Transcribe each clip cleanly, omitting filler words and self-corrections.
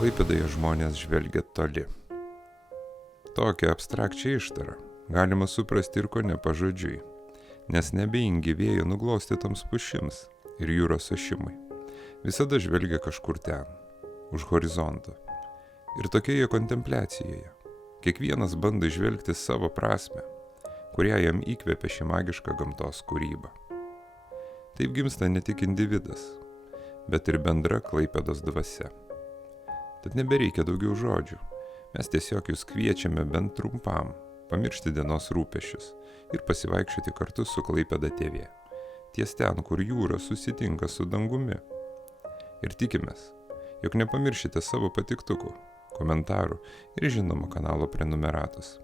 Klaipėdoje žmonės žvelgia toli. Tokią abstrakčią ištarą galima suprasti ir kone pažodžiui, nes nebeingi vėjo nuglostytoms pušims ir jūros ošimui. Visada žvelgia kažkur ten, už horizonto. Ir tokioje kontempliacijoje kiekvienas bando įžvelgti savo prasmę, kurią jam įkvepia ši magiška gamtos kūryba. Taip gimsta ne tik individas, bet ir bendra Klaipėdos dvasia. Tad nebereikia daugiau žodžių, mes tiesiog jūs kviečiame bent trumpam pamiršti dienos rūpesčius ir pasivaikščioti kartu su Klaipėda TV, ties ten, kur jūra susitinka su dangumi. Ir tikimės, jog nepamiršite savo patiktukų, komentarų ir žinoma kanalo prenumeratos.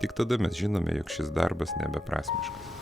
Tik tada mes žinome, jog šis darbas nebeprasmiškas.